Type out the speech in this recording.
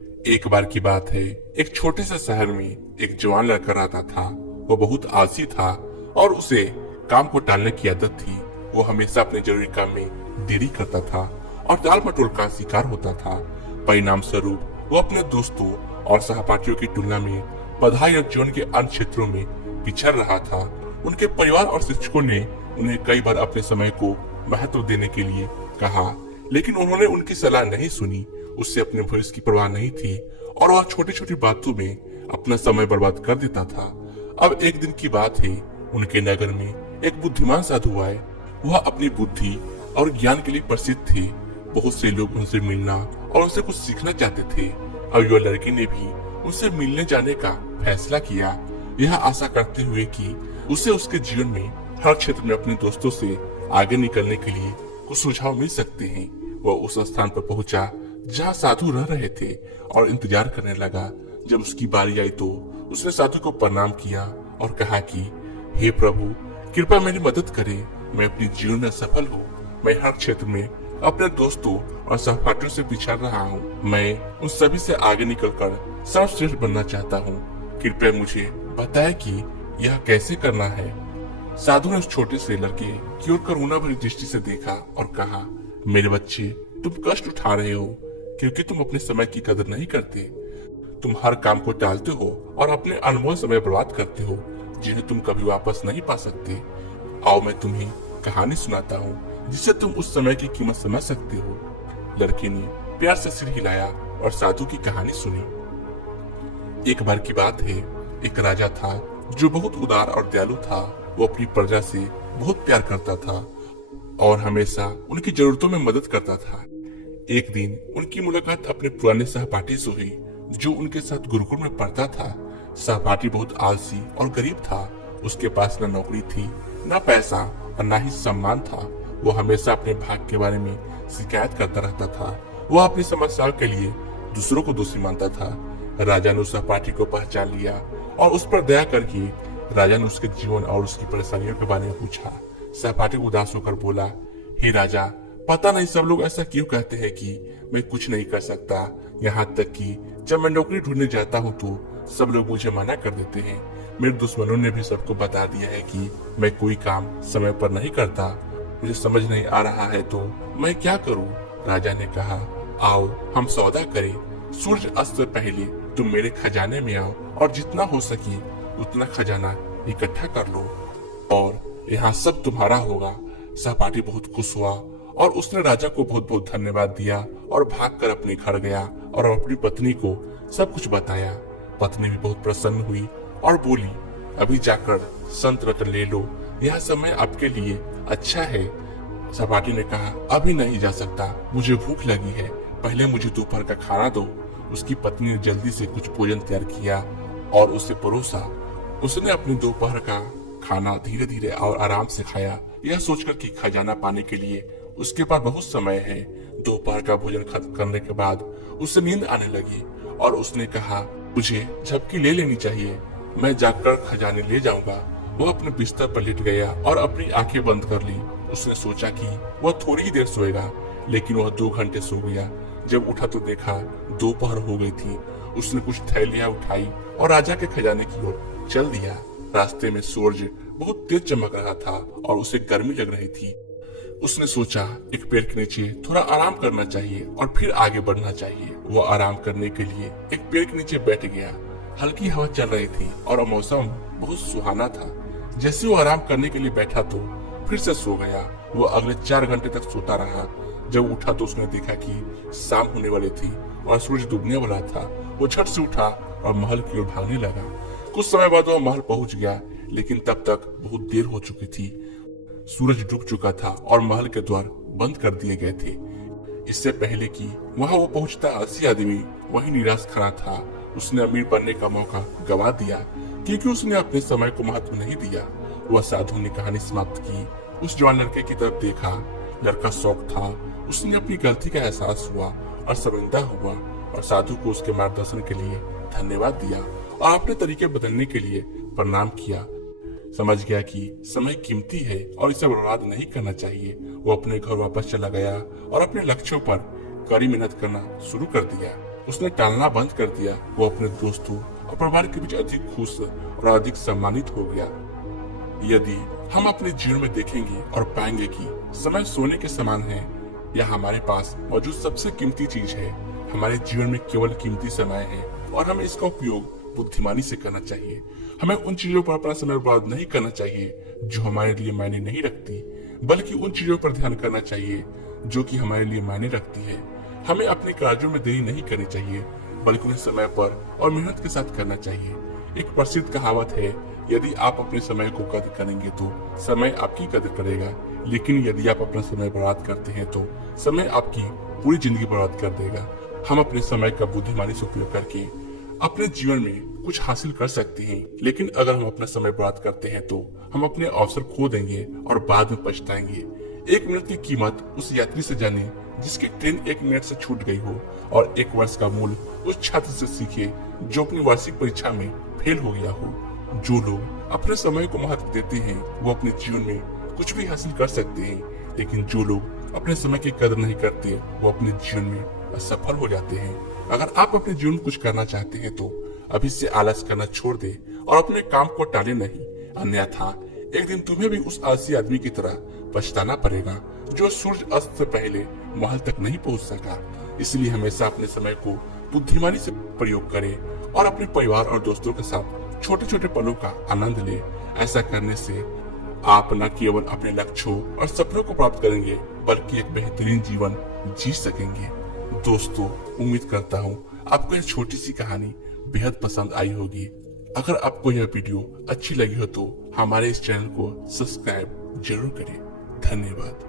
एक बार की बात है, एक छोटे से शहर में एक जवान लड़का रहता था। वो बहुत आलसी था और उसे काम को टालने की आदत थी। वो हमेशा अपने जरूरी काम में देरी करता था और टाल मटोल का शिकार होता था। परिणाम स्वरूप वो अपने दोस्तों और सहपाठियों की तुलना में पढ़ाई और जीवन के अन्य क्षेत्रों में पिछड़ रहा था। उनके परिवार और शिक्षकों ने उन्हें कई बार अपने समय को महत्व देने के लिए कहा, लेकिन उन्होंने उनकी सलाह नहीं सुनी। उससे अपने भविष्य की परवाह नहीं थी और वह छोटी छोटी बातों में अपना समय बर्बाद कर देता था। अब एक दिन की बात है, उनके नगर में एक बुद्धिमान साधु आए। वह अपनी बुद्धि और ज्ञान के लिए प्रसिद्ध थे। बहुत से लोग उनसे मिलना और उनसे कुछ सीखना चाहते थे। अब युवा लड़के ने भी उनसे मिलने जाने का फैसला किया, यह आशा करते हुए कि उसे उसके जीवन में हर क्षेत्र में अपने दोस्तों से आगे निकलने के लिए कुछ सुझाव मिल सकते हैं। वह उस स्थान पर पहुंचा जहाँ साधु रह रहे थे और इंतजार करने लगा। जब उसकी बारी आई तो उसने साधु को प्रणाम किया और कहा कि हे प्रभु, कृपया मेरी मदद करें। मैं अपने जीवन में सफल हूँ। मैं हर क्षेत्र में अपने दोस्तों और सहपाठियों से पिछड़ रहा हूँ। मैं उन सभी से आगे निकलकर सर्वश्रेष्ठ बनना चाहता हूँ। कृपया मुझे बताएं कि यह कैसे करना है। साधु ने उस छोटे से लड़के की ओर करुणा भरी दृष्टि से देखा और कहा, मेरे बच्चे, तुम कष्ट उठा रहे हो क्योंकि तुम अपने समय की कदर नहीं करते। तुम हर काम को टालते हो और अपने अनमोल समय बर्बाद करते हो, जिन्हें तुम कभी वापस नहीं पा सकते। आओ मैं तुम्हें कहानी सुनाता हूँ जिससे तुम उस समय की कीमत समझ सकते हो। लड़के ने प्यार से सिर हिलाया और साधु की कहानी सुनी। एक बार की बात है, एक राजा था जो बहुत उदार और दयालु था। वो अपनी प्रजा से बहुत प्यार करता था और हमेशा उनकी जरूरतों में मदद करता था। एक दिन उनकी मुलाकात अपने पुराने सहपाठी से हुई जो उनके साथ गुरुकुल में पढ़ता था। सहपाठी बहुत आलसी और गरीब था। उसके पास न नौकरी थी, न पैसा और न ही सम्मान था। वो हमेशा अपने भाग्य के बारे में शिकायत करता रहता था। वो अपनी समस्याओं के लिए दूसरों को दोषी मानता था। राजा ने उस सहपाठी को पहचान लिया और उस पर दया करके राजा ने उसके जीवन और उसकी परेशानियों के बारे में पूछा। सहपाठी उदास होकर बोला, हे राजा, पता नहीं सब लोग ऐसा क्यों कहते हैं कि मैं कुछ नहीं कर सकता। यहाँ तक कि जब मैं नौकरी ढूंढने जाता हूँ तो सब लोग मुझे मना कर देते हैं। मेरे दुश्मनों ने भी सबको बता दिया है कि मैं कोई काम समय पर नहीं करता। मुझे समझ नहीं आ रहा है तो मैं क्या करूँ। राजा ने कहा, आओ हम सौदा करें। सूर्य अस्त से पहले तुम मेरे खजाने में आओ और जितना हो सके उतना खजाना इकट्ठा कर लो और यहाँ सब तुम्हारा होगा। सहपाठी बहुत खुश हुआ और उसने राजा को बहुत बहुत धन्यवाद दिया और भागकर अपने घर गया और अपनी पत्नी को सब कुछ बताया। पत्नी भी बहुत प्रसन्न हुई और बोली, अभी जाकर संत रत्न ले लो, यह समय आपके लिए अच्छा है। सहपाठी ने कहा, अभी नहीं जा सकता, मुझे भूख लगी है, पहले मुझे दोपहर का खाना दो। उसकी पत्नी ने जल्दी से कुछ भोजन तैयार किया और उसे परोसा। उसने अपनी दोपहर का खाना धीरे धीरे और आराम से खाया, यह सोचकर कि खजाना पाने के लिए उसके पास बहुत समय है। दोपहर का भोजन खत्म करने के बाद उसे नींद आने लगी और उसने कहा, मुझे झपकी ले लेनी चाहिए, मैं जाकर खजाने ले जाऊंगा। वह अपने बिस्तर पर लेट गया और अपनी आंखें बंद कर ली। उसने सोचा कि वह थोड़ी ही देर सोएगा, लेकिन वह 2 घंटे सो गया। जब उठा तो देखा दोपहर हो गई थी। उसने कुछ थैलियां उठाई और राजा के खजाने की ओर चल दिया। रास्ते में सूरज बहुत तेज चमक रहा था और उसे गर्मी लग रही थी। उसने सोचा एक पेड़ के नीचे थोड़ा आराम करना चाहिए और फिर आगे बढ़ना चाहिए। वो आराम करने के लिए एक पेड़ के नीचे बैठ गया। हल्की हवा चल रही थी और मौसम बहुत सुहाना था। जैसे वो आराम करने के लिए बैठा तो फिर से सो गया। वो अगले 4 घंटे तक सोता रहा। जब उठा तो उसने देखा कि शाम होने वाली थी और सूरज डूबने वाला था। वो झट से उठा और महल की ओर भागने लगा। कुछ समय बाद वह महल पहुंच गया, लेकिन तब तक बहुत देर हो चुकी थी। सूरज डूब चुका था और महल के द्वार बंद कर दिए गए थे। इससे पहले कि वहां वो पहुंचता, आलसी आदमी वहीं निराश खड़ा था। उसने अमीर बनने का मौका गवा दिया क्योंकि उसने अपने समय को महत्व नहीं दिया। वह साधु ने कहानी समाप्त की। उस जवान लड़के की तरफ देखा। लड़का शौक था। उसने अपनी गलती का एहसास हुआ और शर्मिंदा हुआ और साधु को उसके मार्गदर्शन के लिए धन्यवाद दिया और अपने तरीके बदलने के लिए प्रणाम किया। समझ गया कि समय कीमती है और इसे बर्बाद नहीं करना चाहिए। वो अपने घर वापस चला गया और अपने लक्ष्यों पर कड़ी मेहनत करना शुरू कर दिया। उसने टालना बंद कर दिया। वो अपने दोस्तों और परिवार के बीच अधिक खुश और अधिक सम्मानित हो गया। यदि हम अपने जीवन में देखेंगे और पाएंगे कि समय सोने के समान है या हमारे पास मौजूद सबसे कीमती चीज है, हमारे जीवन में केवल कीमती समय है और हमें इसका उपयोग बुद्धिमानी से करना चाहिए। हमें उन चीजों पर अपना समय बर्बाद नहीं करना चाहिए जो हमारे लिए मायने नहीं रखती, बल्कि उन चीजों पर ध्यान करना चाहिए जो कि हमारे लिए मायने रखती है। हमें अपने कार्यों में देरी नहीं करनी चाहिए, बल्कि उन्हें समय पर और मेहनत के साथ करना चाहिए। एक प्रसिद्ध कहावत है, यदि आप अपने समय को कदर करेंगे तो समय आपकी कदर करेगा, लेकिन यदि आप अपना समय बर्बाद करते हैं तो समय आपकी पूरी जिंदगी बर्बाद कर देगा। हम अपने समय का बुद्धिमानी से उपयोग करके अपने जीवन में कुछ हासिल कर सकते हैं, लेकिन अगर हम अपना समय बर्बाद करते हैं तो हम अपने अवसर खो देंगे और बाद में पछताएंगे। 1 मिनट की कीमत उस यात्री से जाने जिसकी ट्रेन 1 मिनट से छूट गई हो, और 1 वर्ष का मूल्य उस छात्र से सीखे जो अपनी वार्षिक परीक्षा में फेल हो गया हो। जो लोग अपने समय को महत्व देते हैं वो अपने जीवन में कुछ भी हासिल कर सकते हैं, लेकिन जो लोग अपने समय की कदर नहीं करते वो अपने जीवन में असफल हो जाते हैं। अगर आप अपने जीवन में कुछ करना चाहते हैं तो अभी से आलस करना छोड़ दे और अपने काम को टाले नहीं, अन्यथा एक दिन तुम्हें भी उस आलसी आदमी की तरह पछताना पड़ेगा जो सूरज अस्त से पहले महल तक नहीं पहुंच सका। इसलिए हमेशा अपने समय को बुद्धिमानी से प्रयोग करें और अपने परिवार और दोस्तों के साथ छोटे छोटे पलों का आनंद ले। ऐसा करने से आप न केवल अपने लक्ष्यों और सपनों को प्राप्त करेंगे, बल्कि एक बेहतरीन जीवन जी सकेंगे। दोस्तों, उम्मीद करता हूँ आपको यह छोटी सी कहानी बेहद पसंद आई होगी। अगर आपको यह वीडियो अच्छी लगी हो तो हमारे इस चैनल को सब्सक्राइब जरूर करें। धन्यवाद।